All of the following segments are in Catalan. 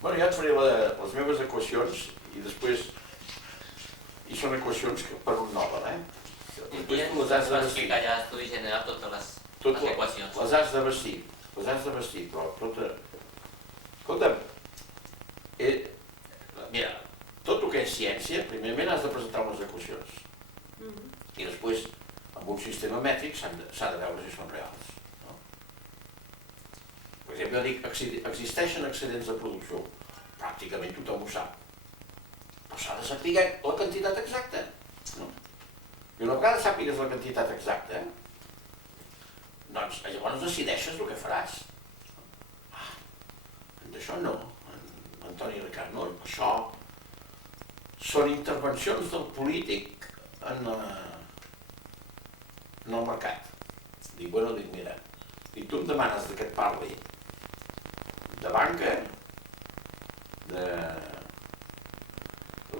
Bueno, ja et faré les meves equacions i després... I són equacions per un Nobel, Un dia ens vas explicar ja a l'estudi general totes les equacions. Les has de vestir, però tota... Escolta'm, mira, tot el que és ciència, primerament has de presentar unes equacions. I després, amb un sistema mètric, s'ha de veure si són reals. Per exemple, jo dic, existeixen excedents de producció. Pràcticament tothom ho sap. Però s'ha de saber la quantitat exacta. I una vegada sàpigues la quantitat exacta, doncs llavors decideixes el que faràs. D'això no, Antoni Ricard, no, això són intervencions del polític en el mercat. Dic, mira, i tu em demanes que et parli de banca, de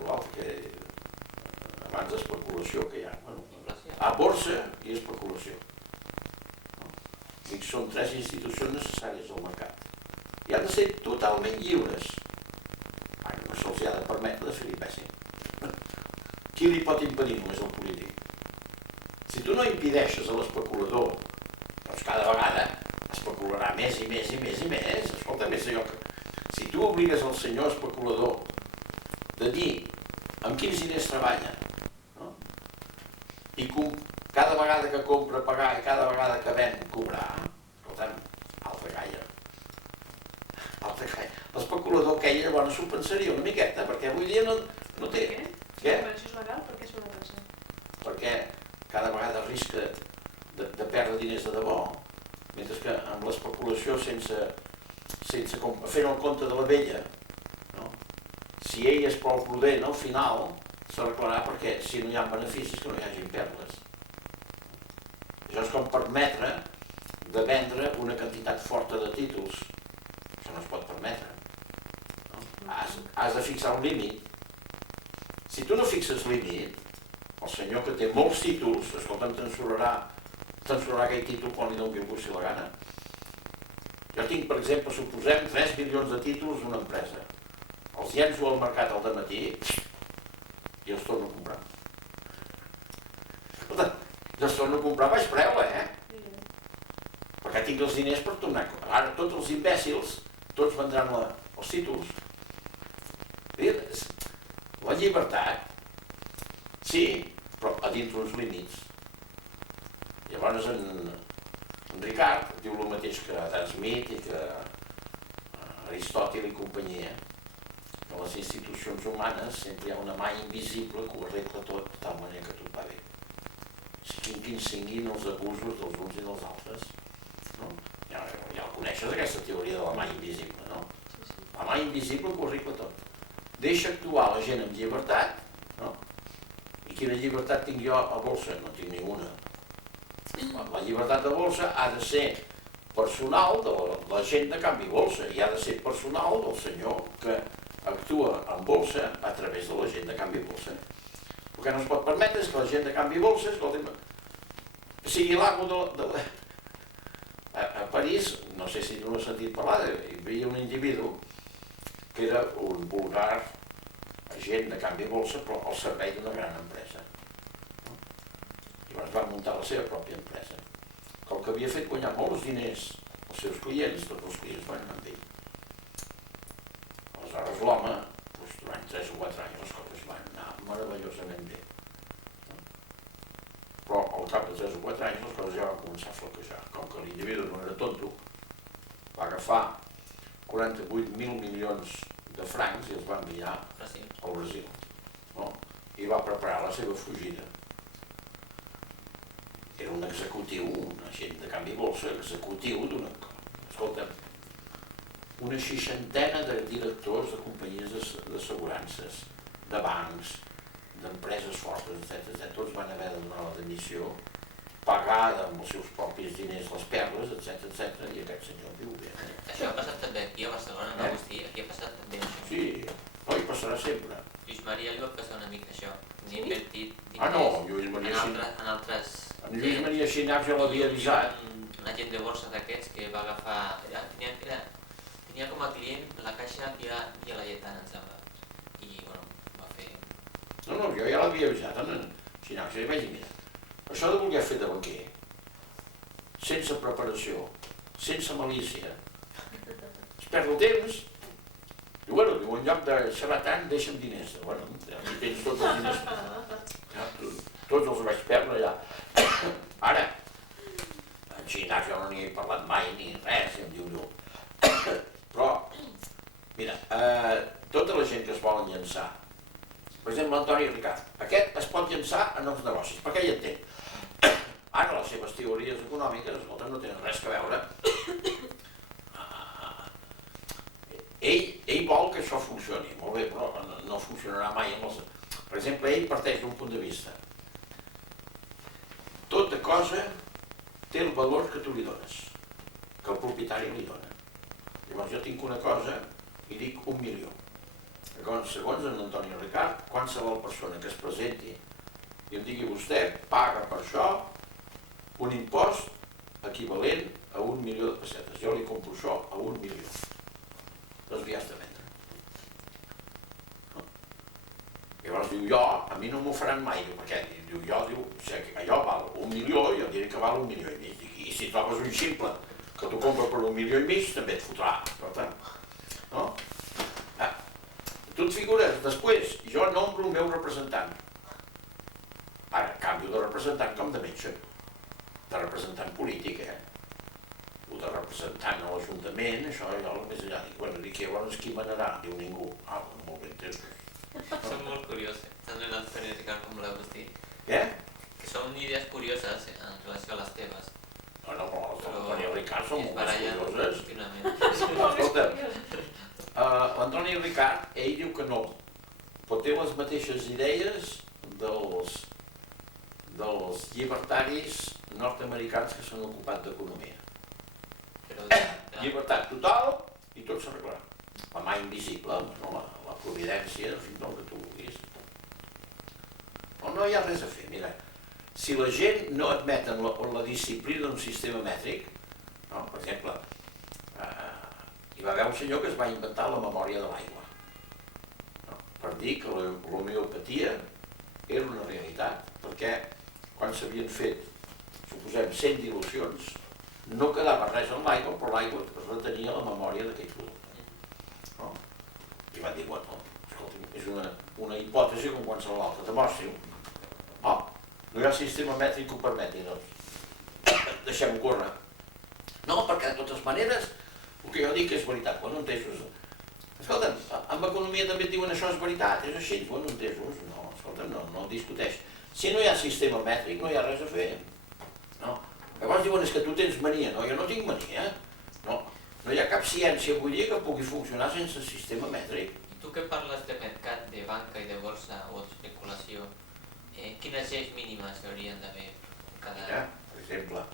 l'altre que abans d'especulació que hi ha, a borsa i especulació. Dic, són tres institucions necessàries al mercat. I han de ser totalment lliures. No se'ls ha de permetre de fer imbècil. Qui li pot impedir només al polític? Si tu no impedeixes a l'especulador, doncs cada vegada especularà més i més i més i més. Escolta, més allò que... Si tu obligues al senyor especulador de dir amb quins diners treballa, i cada vegada que compra pagar i cada vegada que ven cobrar, escolta'm, altra gaire. L'especulador aquell llavors s'ho pensaria una miqueta, perquè avui dia no té... Què? Si és legal, per què s'ho ha de pensar? Perquè cada vegada risca de perdre diners de debò, mentre que amb l'especulació sense fer el compte de la vella, si ell és prou prudent, al final s'arreglarà perquè si no hi ha beneficis que no hi hagi pèrdues. Això és com permetre de vendre una quantitat forta de títols. Això no es pot permetre. Has de fixar un límit. Si tu no fixes límit, el senyor que té molts títols, escolta'm, t'ensorrarà aquell títol quan li doni el gust si la gana. Jo tinc, per exemple, suposem 3 milions de títols d'una empresa. Els llenço al mercat al dematí i els torno a comprar. Escolta, els torno a comprar a baix preu, Perquè tinc els diners per tornar a comprar. Ara tots els imbècils, tots vendran els títols. La llibertat, sí, però a dins uns límits. Llavors en Ricard diu el mateix que Adam Smith i que Aristòtil i companyia. Que a les institucions humanes sempre hi ha una mà invisible que ho arregla tot de tal manera que tot va bé. Quins siguin els abusos dels uns i dels altres. Ja el coneixes, aquesta teoria de la mà invisible, no? La mà invisible que ho arregla tot. Deixa actuar la gent amb llibertat, no? I quina llibertat tinc jo a borsa? No tinc ni una. La llibertat de borsa ha de ser personal de la gent de canvi borsa i ha de ser personal del senyor que actua en borsa a través de la gent de canvi borsa. El que no es pot permetre és que la gent de canvi borsa, sigui l'amo de... A París, no sé si tu l'has sentit parlar, hi havia un individu que era un vulgar agent de canvi borsa, però al servei d'una gran empresa. Llavors va muntar la seva pròpia empresa. El que havia fet guanyar molts diners als seus clients, tots els clients van anar amb ell. Aleshores l'home, durant 3 o 4 anys les coses van anar meravellosament bé. Però al cap de 3 o 4 anys les coses ja van començar a flaquejar. Com que l'individu no era tonto, va agafar 48.000 milions de francs i els va enviar al Brasil. I va preparar la seva fugida. Era un executiu, un agent de canvi borsa, executiu d'una... Escolta, una 60ena de directors de companyies d'assegurances, de bancs, d'empreses fortes, etc. Tots van haver de donar la dimissió, pagar amb els seus propis diners les pèrdues, etc. I aquest senyor viu bé. Això ha passat també aquí a Barcelona, no, Agustí? Aquí ha passat també això. Sí, no hi passarà sempre. Lluís Maria li va passar una mica això. Ni invertit Lluís Maria en altres... En Lluís Maria Xinac ja l'havia avisat. Un agent de borsa d'aquests que va agafar... tenia com a client la Caixa i la Lletana, em sembla. I, bueno, va fer... No, jo ja l'havia avisat en Xinax, i vaig dir, mira, això de voler fer de banquer, sense preparació, sense malícia, es perd el temps. I bueno, diu, en lloc de xerrar tant, deixa'm diners. Bueno, ja tens tots els diners. Ja, tots els vaig perdre allà. Ara, en Xinax jo no n'hi he parlat mai ni res, i em diu no. Però, mira, tota la gent que es volen llançar, per exemple, l'Antoni Ricard, aquest es pot llançar en els negocis, perquè ell entén. Ara les seves teories econòmiques, escolta, no tenen res a veure. Ell vol que això funcioni, molt bé, però no funcionarà mai amb els... Per exemple, ell parteix d'un punt de vista. Tota cosa té el valor que tu li dones, que el propietari li dona. Llavors jo tinc una cosa i dic 1 milió. Llavors, segons en Antoni Ricard, qualsevol persona que es presenti i em digui vostè paga per això un impost equivalent a 1 milió de pessetes. Jo li compro això a 1 milió. Doncs li has de vendre. No? Llavors diu jo, a mi no m'ho faran mai, perquè diu jo, allò val 1 milió, jo diré que val 1 milió i mig. I si trobes un ximple que t'ho compra per 1 milió i mig, també et fotrà. No? Tu et figures, després, jo nombro el meu representant. Ara, canvio de representant com de metge, de representant polític, o de representant a l'Ajuntament, això jo més allà dic, bueno, dic, llavors qui manarà? Diu ningú. Ah, molt bé, entès. Són molt curioses, tant l'Antoni Ricard com l'Agustí. Què? Que són idees curioses en relació a les teves. No, l'Antoni Ricard són molt més curioses. Escolta, l'Antoni Ricard, ell diu que no, però té les mateixes idees dels llibertaris nord-americans que s'han ocupat d'economia. Llibertat total i tot s'arreglarà. La mà invisible, la providència, en fi, el que tu vulguis. No hi ha res a fer, mira. Si la gent no admet la disciplina d'un sistema mètric, no? Per exemple, hi va haver un senyor que es va inventar la memòria de l'aigua, no? Per dir que l'homeopatia era una realitat, perquè quan s'havien fet, suposem, 100 dilucions, no quedava res en l'aigua, però l'aigua es retenia la memòria d'aquell producte. No? I van dir, bueno, escolta, és una hipòtesi com qualsevol altra, demostri-ho. No, no hi ha sistema mètric que ho permeti, doncs deixem-ho córrer. No, perquè de totes maneres, el que jo dic és veritat, bueno, entesos. Escolta, amb economia també et diuen això és veritat, és així, bueno, entesos. No, escolta, no discuteix. Si no hi ha sistema mètric, no hi ha res a fer. No. Llavors diuen, és que tu tens mania. No, jo no tinc mania. No hi ha cap ciència avui dia que pugui funcionar sense sistema mètric. I tu que parles de mercat, de banca i de borsa o d'especulació, quines lleis mínimes hi haurien d'haver cada... Mira, per exemple,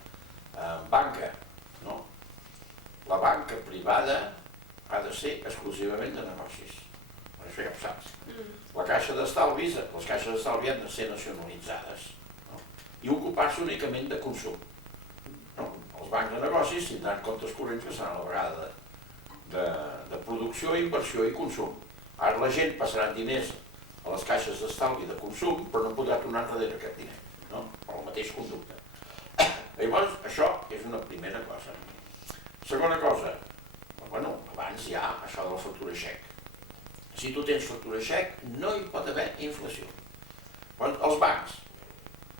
banca, no? La banca privada ha de ser exclusivament de negocis. Això ja ho saps. La caixa d'estalvis, les caixes d'estalvi han de ser nacionalitzades, no? I ocupar-se únicament de consum. No? Els bancs de negocis tindran comptes corrents que seran a la vegada de producció, inversió i consum. Ara la gent passarà diners a les caixes d'estalvi de consum, però no podrà tornar enrere aquest diner, no? Per el mateix conducte. Llavors, això és una primera cosa. Segona cosa, bueno, abans hi ha això de la factura xec. Si tu tens factura xec, no hi pot haver inflació. Els bancs,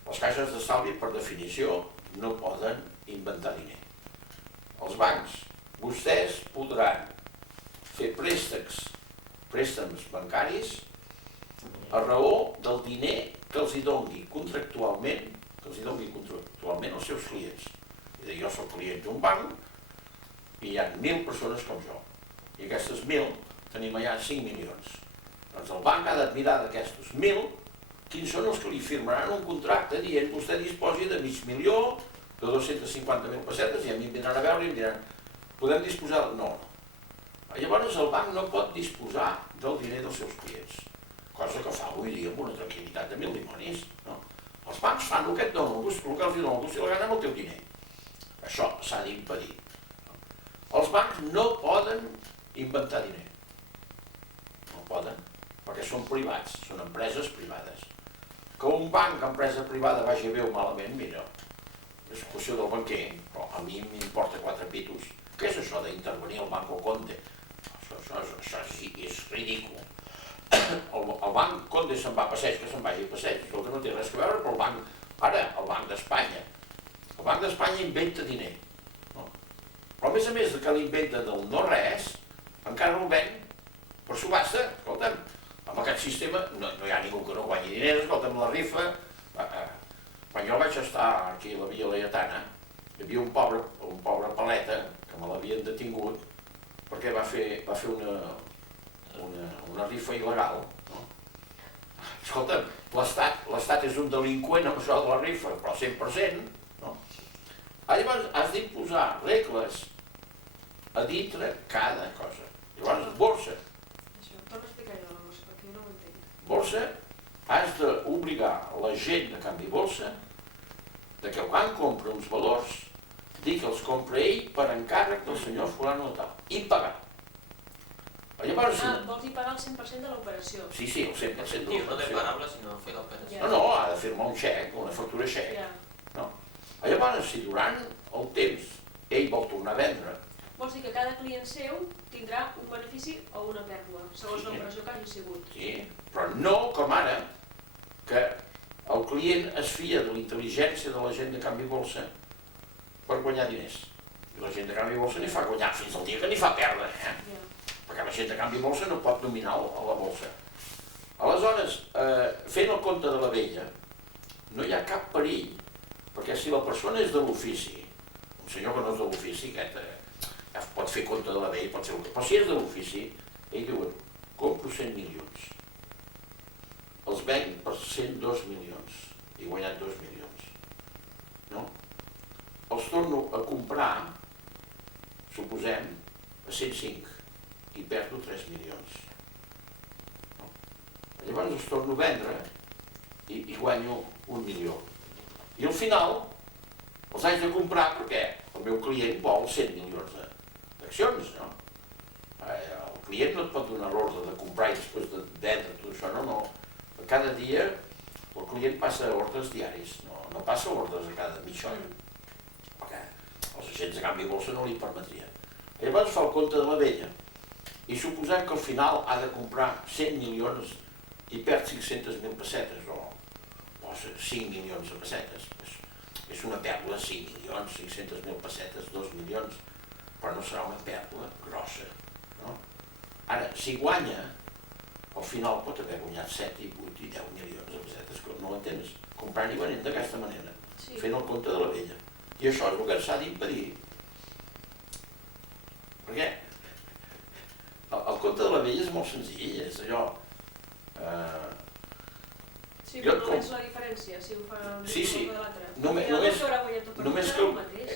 les caixes d'estalvi, per definició, no poden inventar diner. Els bancs, vostès podran fer préstecs bancaris a raó del diner que els hi doni contractualment els seus clients. És a dir, jo soc client d'un banc i hi ha 1.000 persones com jo. I aquestes 1.000 tenim allà 5 milions. Doncs el banc ha d'admirar d'aquestos 1.000 quins són els que li firmaran un contracte dient vostè disposi de mig milió, de 250.000 pessetes, i a mi em vindran a veure i em diran podem disposar... No. Llavors el banc no pot disposar del diner dels seus clients, cosa que fa avui dia amb una tranquil·litat de 1.000 dimonis. No? Els bancs fan el que et donen, el que els donen el gust i la gana amb el teu diner. Això s'ha d'impedir. Els bancs no poden inventar diner. No poden, perquè són privats, són empreses privades. Que un banc, empresa privada, vagi bé o malament, mira, és qüestió del banquer, però a mi m'importa 4 pitos. Què és això d'intervenir al Banco Conde? Això és ridícul. El Banc Conde se'n va a passeig, que se'n vagi a passeig, escolta, no té res a veure, però el banc, ara, el Banc d'Espanya. El Banc d'Espanya inventa diner. No? Però a més que l'inventa del no res, encara el ven per subhasta. Escolta'm, amb aquest sistema no hi ha ningú que no guanyi diners, escolta'm, la rifa. Quan jo vaig estar aquí a la Via Laietana, hi havia un pobre paleta que me l'havien detingut perquè va fer una rifa il·legal. No? Escolta'm, l'Estat és un delinqüent amb això de la rifa, però 100%. No? Llavors has d'imposar regles a dintre cada cosa. Llavors, borsa. Això, torna a explicar de la borsa, perquè jo no ho entenc. Borsa, has d'obligar la gent de canvi borsa de que quan compra uns valors, dir que els compra ell per encàrrec del senyor fulano de tal, i pagar. Llavors, vols dir pagar el 100% de l'operació? sí, el 100% de Efectiu, no de l'operació. paraula, sinó fer l'operació. Ja. No, ha de firmar un xec, una factura xec. Ja. No? Llavors, si durant el temps ell vol tornar a vendre, Vols dir que cada client seu tindrà un benefici o una pèrdua, segons Sí. l'operació que hagi sigut. sí, però no com ara, que el client es fia de la intel·ligència de la gent de canvi borsa per guanyar diners. I la gent de canvi borsa n'hi fa guanyar fins al dia que n'hi fa perdre, Ja. perquè la gent de canvi borsa no pot dominar a la borsa. Aleshores, fent el compte de la vella, no hi ha cap perill, perquè si la persona és de l'ofici, un senyor que no és de l'ofici, ja pot fer compte de la vella, pot ser el que... Però si és de l'ofici, ell diuen, compro 100 milions, els venc per 102 milions, i he guanyat 2 milions. No? Els torno a comprar, suposem, a 105, i perdo 3 milions. No? Llavors els torno a vendre i guanyo 1 milió. I al final els haig de comprar perquè el meu client vol 100 milions d'accions. No? El client no et pot donar l'ordre de comprar i després de vendre tot això, no. Cada dia el client passa ordres diaris, no passa ordres a cada mitja hora, perquè els agents de canvi de borsa no li permetrien. Llavors fa el compte de la vella i suposem que al final ha de comprar 100 milions i perd 500.000 pessetes o 5 milions de pessetes. És una pèrdua, 5 milions, 500.000 pessetes, 2 milions, però no serà una pèrdua grossa. No? Ara, si guanya, al final pot haver guanyat 7, 8 i 10 milions de pessetes, que no l'entens, comprant i venent d'aquesta manera, Sí. fent el compte de la vella. I això és el que s'ha d'impedir. Perquè el compte de la vella és molt senzill, és allò... Sí, Jo però no és la diferència, si ho fa el Sí, sí. de l'altre. Només- Al final només- no t'haurà guanyat o perdut, només serà que- el mateix.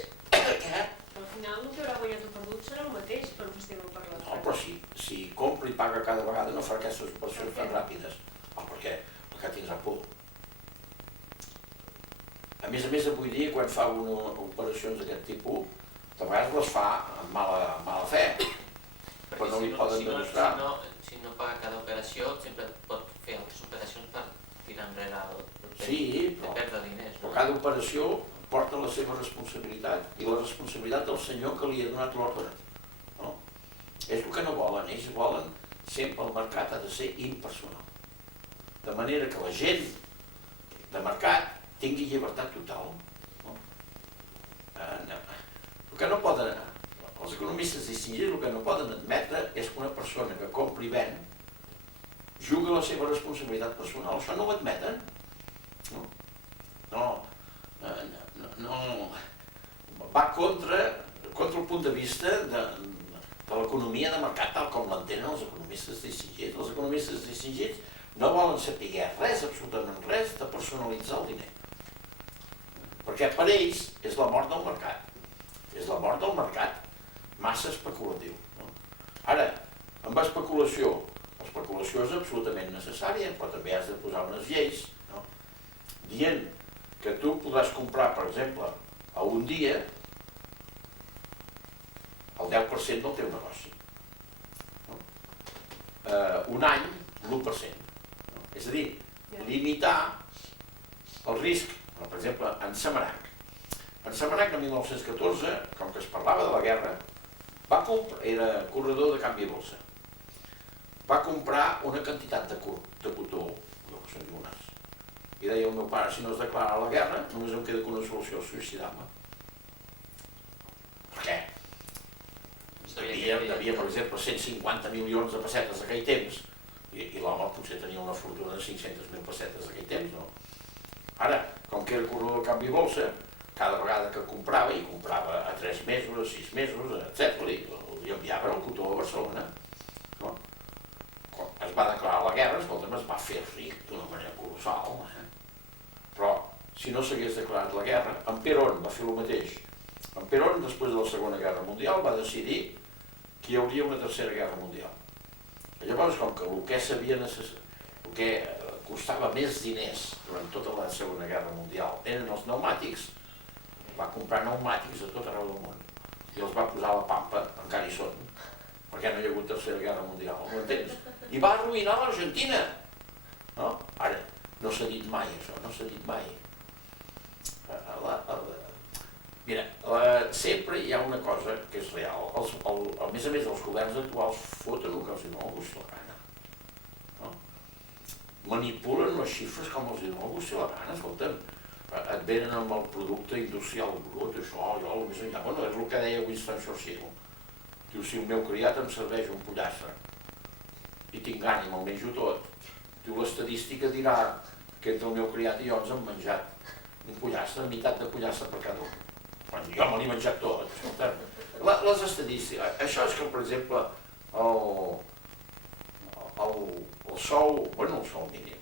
Què? Al final no t'haurà guanyat o perdut, serà el mateix per un festival per No, l'altre. però si compra i paga cada vegada no farà aquestes operacions Per tan què? ràpides. Perquè tindrà por. A més, avui dia, quan fa operacions d'aquest tipus, de vegades les fa amb mala fe, però no li poden demostrar. Si no paga cada operació, sempre pot fer altres operacions per tirar enrere el Sí, de perdre diners. però cada operació porta la seva responsabilitat i la responsabilitat del senyor que li ha donat l'ordre. No? És el que no volen, ells volen sempre el mercat ha de ser impersonal. De manera que la gent de mercat tingui llibertat total. No? El que no poden, els economistes distingits el que no poden admetre és que una persona que compra i ven juga la seva responsabilitat personal. Això no ho admeten. No. Va contra el punt de vista de l'economia de mercat tal com l'entenen els economistes distingits. Els economistes distingits no volen saber res, absolutament res, de personalitzar el diner. Perquè per ells és la mort del mercat. És la mort del mercat massa especulatiu. No? Ara, amb especulació, l'especulació és absolutament necessària, però també has de posar unes lleis, no? Dient que tu podràs comprar, per exemple, a un dia, el el 10% del teu negoci. No? Un any, l'1%. No? És a dir, limitar el risc. Per exemple, en Samaranc. En Samaranc, el 1914, com que es parlava de la guerra, era corredor de canvi bolsa. Va comprar una quantitat de cotó, el que són llunes. I deia el meu pare, si no es declara la guerra, només em queda una solució, suïcidar-me. Per què? Devia, per exemple, 150 milions de pessetes d'aquell temps, i l'home potser tenia una fortuna de 500.000 pessetes d'aquell temps, no? Ara, com que era corredor de canvi bolsa, cada vegada que comprava, i comprava a 3 mesos, a 6 mesos, etc., li enviaven el cotó a Barcelona. No? Quan es va declarar la guerra, escolta'm, es va fer ric d'una manera colossal. Però, si no s'hagués declarat la guerra, en Perón va fer el mateix. En Perón, després de la Segona Guerra Mundial, va decidir que hi hauria una tercera guerra mundial. Llavors, com que el que costava més diners durant tota la Segona Guerra Mundial eren els pneumàtics, va comprar pneumàtics de tot arreu del món i els va posar a la Pampa, encara hi són, perquè no hi ha hagut tercera guerra mundial, ho entens? I va arruïnar l'Argentina. No? Ara, no s'ha dit mai això, no s'ha dit mai. Mira, sempre hi ha una cosa que és real. A més, els governs actuals foten el que els dona el gust de la gana. No? Manipulen les xifres com els dona el gust de la gana, escolta'm. Et venen amb el producte industrial brut, això, allò, més enllà. Bueno, és el que deia Winston Churchill. Diu, si el meu criat em serveix un pollastre i tinc gana i me'l menjo tot, diu, l'estadística dirà que entre el meu criat i jo ens hem menjat un pollastre, meitat de pollastre per cada un. Quan jo me l'he menjat tot, escolta'm. Les estadístiques, això és que, per exemple, el sou, bueno, el sou mínim,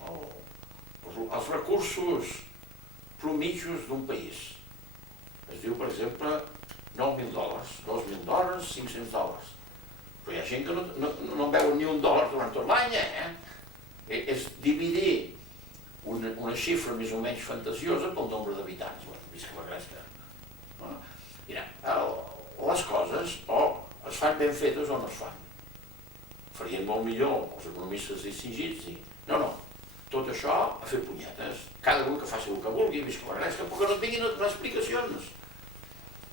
els recursos promitjos d'un país. Es diu, per exemple, $9.000, $2.000, $500. Però hi ha gent que no veu ni $1 durant tot l'any, És dividir una xifra més o menys fantasiosa pel nombre d'habitants. Visca la Gresca. Mira, les coses o es fan ben fetes o no es fan. Farien molt millor els economistes distingits dir, no, tot això a fer punyetes, cada un que faci el que vulgui, visca la Gresca, però que no et vinguin a donar explicacions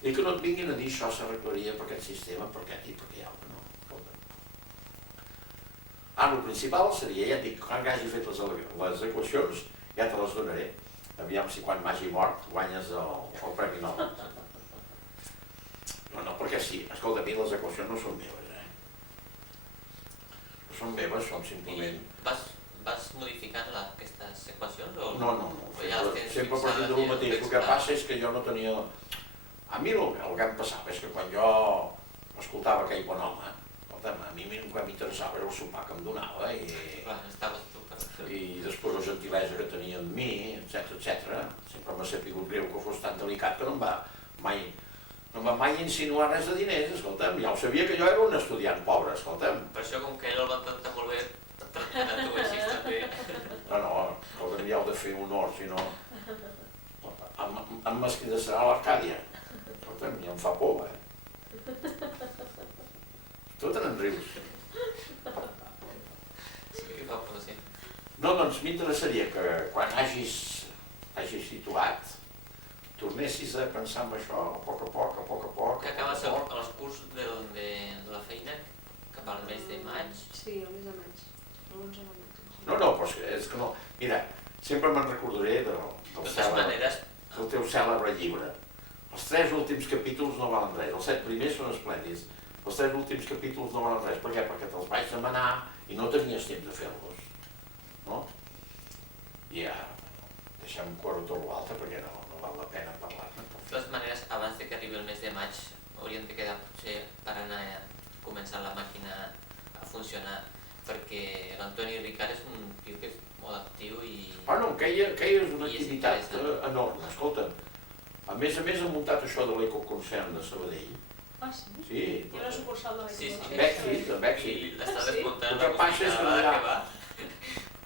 i que no et vinguin a dir això s'arreglaria per aquest sistema, per aquest i per aquell altre, no. El principal seria, ja et dic, quan hagi fet les equacions, ja te les donaré, aviam si quan m'hagi mort guanyes el Premi Nobel. No, perquè sí, escolta, a mi les equacions no són meves, No són meves, són simplement... Vas modificant aquestes equacions o...? No, sempre partint del mateix. El que passa és que jo no tenia... A mi el que em passava és que quan jo escoltava aquell bon home, a mi el que m'interessava era el sopar que em donava i després la gentilesa que tenia amb mi, etc. Sempre m'ha sapigut greu que fos tan delicat que no em va mai insinuar res de diners, escolta'm, ja ho sabia que jo era un estudiant pobre, escolta'm. Per això, com que ell el va tractar molt bé, t'ha tractat tu així també. No, escolta'm, ja heu de fer honor, si no... Em m'escridassarà a l'Arcàdia. Escolta'm, ja em fa por, Tu te n'enrius. Sí, que fa por, sí. No, doncs m'interessaria que quan hagis situat, tornessis a pensar en això a poc a poc. Que acabes els curs de la feina cap al mes de maig? Sí, el mes de maig. l'11 de maig. No, però és que no. Mira, sempre me'n recordaré del teu cèlebre llibre. Els 3 últims capítols no valen res, els 7 primers són esplèndids. Els 3 últims capítols no valen res. Per què? Perquè te'ls vaig demanar i no tenies temps de fer-los. No? I ja, deixem córrer tot l'altre perquè no val la pena parlar-ne. De totes maneres, abans que arribi el mes de maig, hauríem de quedar potser per anar a començar la màquina a funcionar, perquè l'Antoni Ricard és un tio que és molt actiu i... Aquella és una activitat enorme, escolta'm. A més, ha muntat això de l'ecoconcern de Sabadell. Ah, sí? Sí. I una sucursal de l'ecoconcern. Amb èxit. I l'està desmuntant. El que passa és que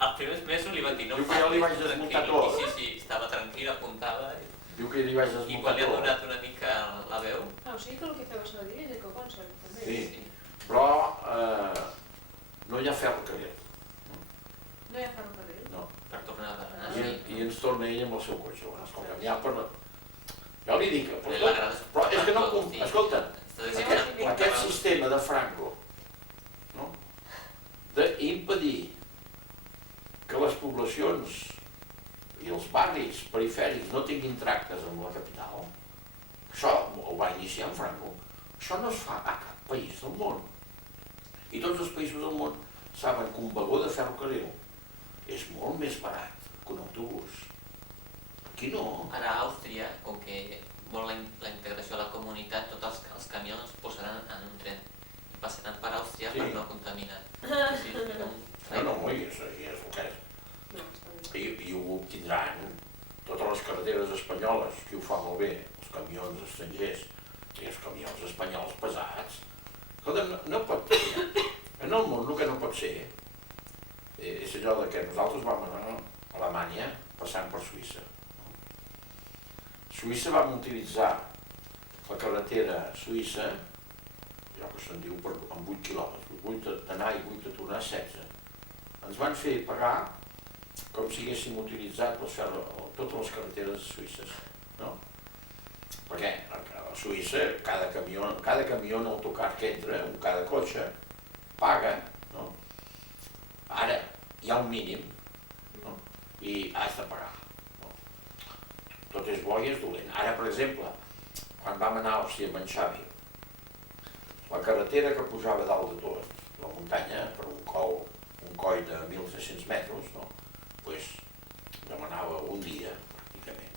els primers mesos li van dir no jo li vaig desmuntar tot. Sí, estava tranquil, apuntava. Diu que li vaig I desmuntar quan li ha tot. donat una mica la veu, Ah, o sigui que el que feu a Sabadell és ecoconcert, també. Sí. Però no hi ha ferrocarril. No hi ha ferrocarril. No. per tornar a Barna, I, sí. I ens torna ell amb el seu cotxe. Bueno, escolta, ja per... Jo li dic, Però ell l'agrada però és que no... sí. Escolta, Està desitjant aquest sistema de Franco, no? D'impedir que les poblacions i els barris perifèrics no tinguin tractes amb la capital, això ho va iniciar en Franco. Això no es fa a cap país del món. I tots els països del món saben que un vagó de ferrocarril és molt més barat que un autobús. Aquí no. Ara a Àustria, com que vol la integració a la comunitat, tots els camions es posaran en un tren i passaran per Àustria Sí. per no contaminar. Sí, era un No, tren. no, i és el que és. No, està bé. I ho obtindran totes les carreteres espanyoles, qui ho fa molt bé, els camions estrangers i els camions espanyols pesats. Escolta, no pot ser. En el món el que no pot ser és allò de que nosaltres vam anar a Alemanya passant per Suïssa. Suïssa vam utilitzar la carretera suïssa, allò que se'n diu amb 8 quilòmetres, 8 d'anar i 8 de tornar, 16. Ens van fer pagar com si haguéssim utilitzat totes les carreteres suïsses, no? Perquè a Suïssa cada camió en autocar que entra, o cada cotxe, paga, no? Ara hi ha un mínim, no? I has de pagar. No? Tot és bo i és dolent. Ara, per exemple, quan vam anar a Àustria amb en Xavi, la carretera que pujava dalt de tot, la muntanya, per un coll de 1.300 metres, no? Pues, demanava un dia, pràcticament.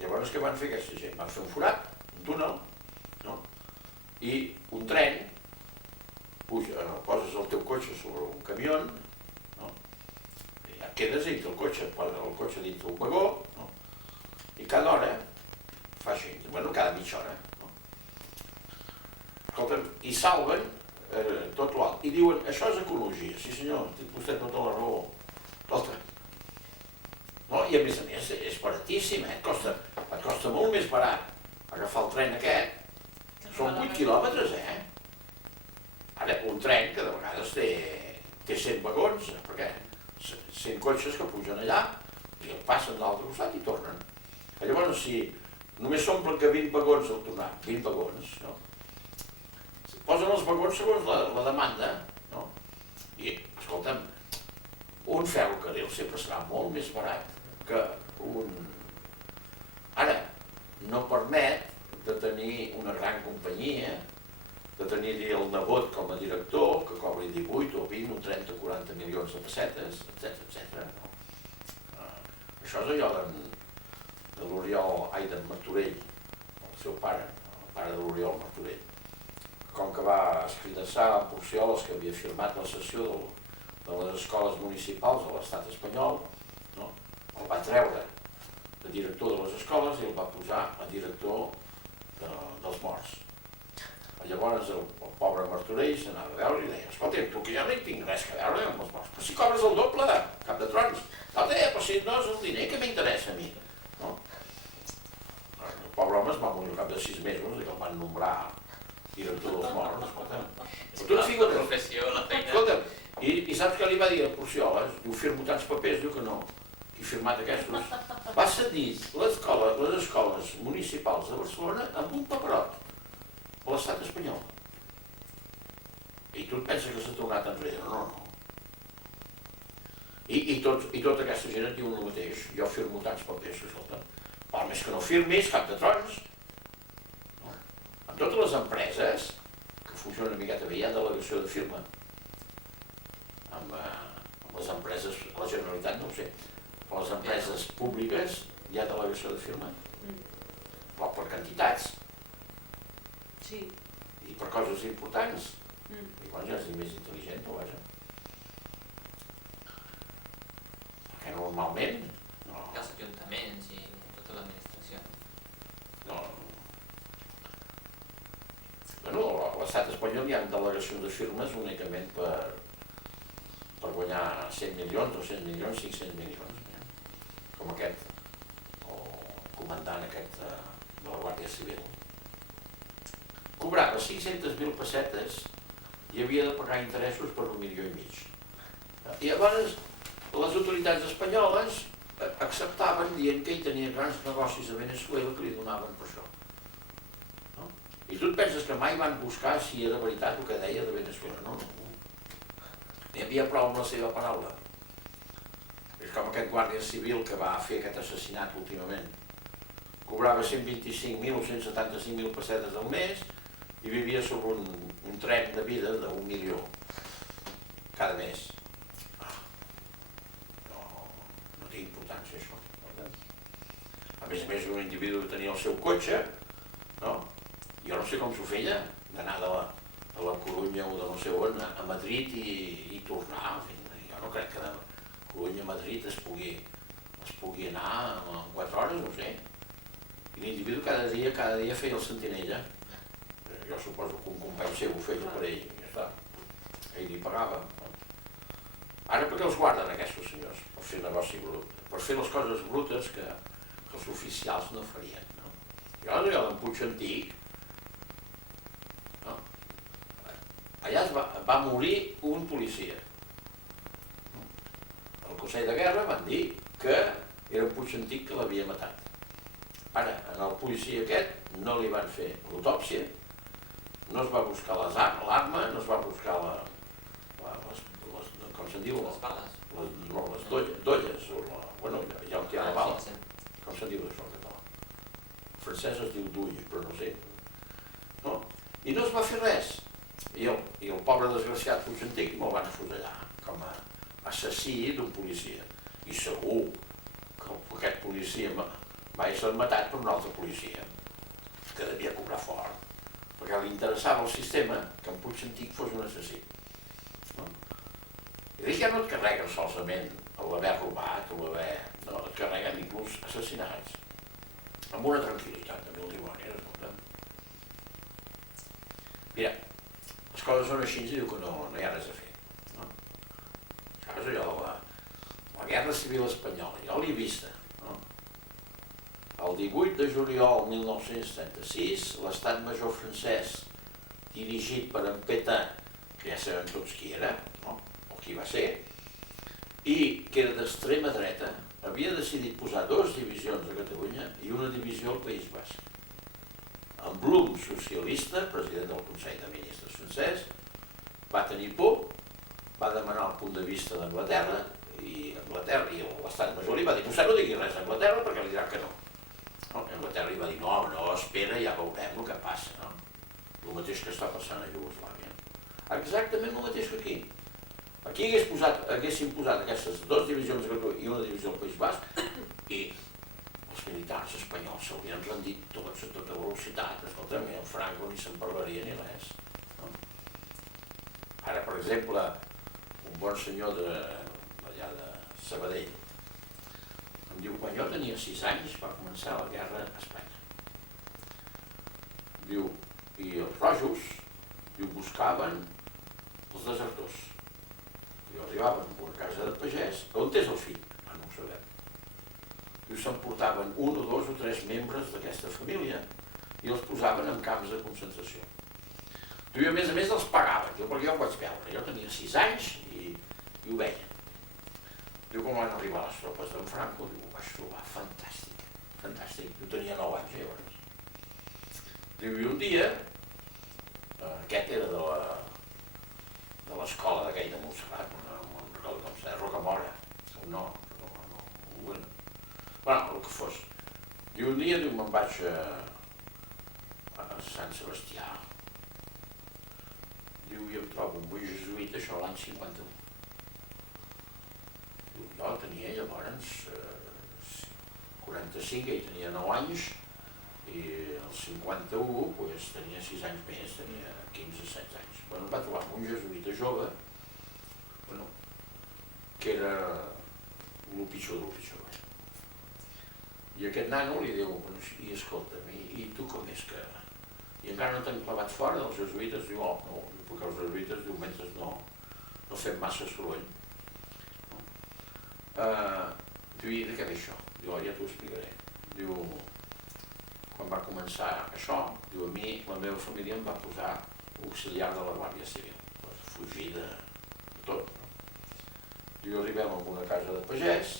Llavors, què van fer aquesta gent? Van fer un forat, un túnel, no? I un tren, poses el teu cotxe sobre un camió, no? I ja quedes dintre el cotxe, poses el cotxe dintre un vagó, no? I cada hora fa així, bueno, cada mitja hora, no? Escolta, i salven tot l'alt. I diuen, això és ecologia. Sí senyor, té vostè tota la raó. Escolta, no? I a més, és baratíssim, et costa molt més barat agafar el tren aquest. Són 8 quilòmetres, Ara, un tren que de vegades té 100 vagons, perquè 100 cotxes que pugen allà i el passen de l'altre costat i tornen. Llavors, si només s'omplen que 20 vagons al tornar, 20 vagons, no? Posen els vagons segons la demanda, no? I, escolta'm, un ferrocarril sempre serà molt més barat que un... Ara, no permet de tenir una gran companyia, de tenir-hi el nebot com a director, que cobri 18 o 20 o 30 o 40 milions de pessetes, etc. No? Això és allò de l'Oriol Aiden Martorell, el seu pare, el pare de l'Oriol Martorell. Com que va escridassar a Porcioles, que havia firmat la cessió de les escoles municipals a l'estat espanyol, no? El va treure de director de les escoles i el va posar a director dels morts. Llavors el pobre Martorell s'anava a veure i deia, escolta, tu que jo no hi tinc res a veure amb els morts, però si cobres el doble de cap de trons, no, però si no és el diner que m'interessa a mi. No? El pobre home es va morir al cap de 6 mesos i el van nombrar director dels morts, escolta'm. És Tu no la figures. professió, la feina... Escolta'm, i saps què li va dir a Porcioles? Diu, firmo tants papers, diu que no. Qui ha firmat aquests? Va cedir les escoles municipals de Barcelona amb un paperot a l'estat espanyol. I tu et penses que s'ha tornat enrere? No. I tota aquesta gent et diuen el mateix. Jo firmo tants papers, escolta. Val més que no firmis, cap de trons. No? En totes les empreses, que funcionen una miqueta bé, hi ha delegació de firma. Amb les empreses, la Generalitat no ho sé, però les empreses públiques hi ha delegació de firma. Però per quantitats. Sí. I per coses importants. I quan ja és més intel·ligent, no, vaja. Perquè normalment... No, Els ajuntaments i tota l'administració. no. Bueno, a l'estat espanyol hi ha delegacions de firmes únicament per guanyar 100 milions, 200 milions, 500 milions. Com aquest. O comandant aquest de la Guàrdia Civil, cobrava 500.000 pessetes i havia de pagar interessos per 1,5 milions. I llavors les autoritats espanyoles acceptaven dient que ell tenia grans negocis a Venezuela que li donaven per això. No? I tu et penses que mai van buscar si era veritat el que deia de Venezuela? No, no. N'hi havia prou amb la seva paraula. És com aquest guàrdia civil que va fer aquest assassinat últimament. Cobrava 125.000 o 175.000 pessetes al mes i vivia sobre un tren de vida d'1 milió cada mes. No té importància això. A més, un individu que tenia el seu cotxe, no? Jo no sé com s'ho feia, d'anar de la Corunya o de no sé on a Madrid i tornar. Jo no crec que de Corunya a Madrid es pugui anar en 4 hores, no sé. I l'individu cada dia feia el sentinella. Jo suposo que un company seu ho feia per ell, ja està. Ell li pagava. Ara per què els guarden aquests senyors? Per fer negoci brut, per fer les coses brutes que els oficials no farien. Jo d'en Puig Antic, allà va morir un policia. Al Consell de Guerra van dir que era un Puig Antic que l'havia matat. Ara, en el policia aquest no li van fer l'autòpsia, no es va buscar l'arma, no es va buscar com se'n diu? Les bales. Les dolles, bueno, ja on hi ha la bala. Com se'n diu això en català? En francès es diu dull, però no sé. No? I no es va fer res. I el pobre desgraciat Puig Antic me'l van afusellar com a assassí d'un policia. I segur que aquest policia va ésser matat per un altre policia que devia cobrar fort, perquè li interessava el sistema que en Puig Antic fos un assassí. I dic, ja no et carreguen solament l'haver robat o l'haver... No, et carreguen inclús assassinats. Amb una tranquil·litat de mil dimonis, escolta. Mira, les coses són així i diu que no hi ha res a fer. Saps allò de la Guerra Civil Espanyola, jo l'he vista. El 18 de juliol de 1936, l'Estat Major francès, dirigit per en Pétain, que ja sabem tots qui era, o qui va ser, i que era d'extrema dreta, havia decidit posar 2 divisions a Catalunya i una divisió al País Basc. En Blum, socialista, president del Consell de Ministres francès, va tenir por, va demanar el punt de vista d'Anglaterra, i Anglaterra i l'Estat Major li va dir: vostè no digui res a Anglaterra perquè li dirà que no. Anglaterra li va dir: no, espera, ja veurem el que passa. El mateix que està passant a Iugoslàvia. Exactament el mateix que aquí. Aquí haguessin posat aquestes 2 divisions i una divisió al País Basc i els militars espanyols s'haurien rendit tots a tota velocitat. Escolta'm, el Franco ni se'n parlaria ni res. Ara, per exemple, un bon senyor d'allà de Sabadell em diu: quan jo tenia 6 anys va començar la guerra a Espanya. Diu, i els rojos buscaven els desertors. I arribaven a una casa de pagès. On és el fill? No ho sabem. Diu, s'emportaven 1 o 2 o 3 membres d'aquesta família i els posaven en camps de concentració. Diu, i a més els pagaven, perquè jo ho vaig veure. Jo tenia 6 anys i ho veia. Diu, com van arribar les tropes d'en Franco, diu, ho vaig trobar fantàstic, fantàstic. Jo tenia 9 anys, llavors. Diu, i un dia, aquest era de l'escola d'aquell de Montserrat, no recordo com s'ha dit, Rocamora, no, bueno, el que fos. Diu, un dia, me'n vaig a Sant Sebastià. Diu, i em trobo un boi jesuïta, això l'any 51. Diu, jo tenia llavors 45, ell tenia 9 anys, i el 51 tenia 6 anys més, tenia 15-16 anys. Em va trobar un jesuïta jove, que era el pitjor del pitjor. I aquest nano li diu: i escolta'm, i tu com és que... I encara no t'han clavat fora dels jesuïtes? Diu, no, perquè els jesuïtes diumenges no fem massa soroll. Diu, i de què ve això? Diu, ja t'ho explicaré. Diu, quan va començar això, diu, a mi la meva família em va posar auxiliar de la Guàrdia Civil, per fugir de tot. Diu, arribem a una casa de pagès,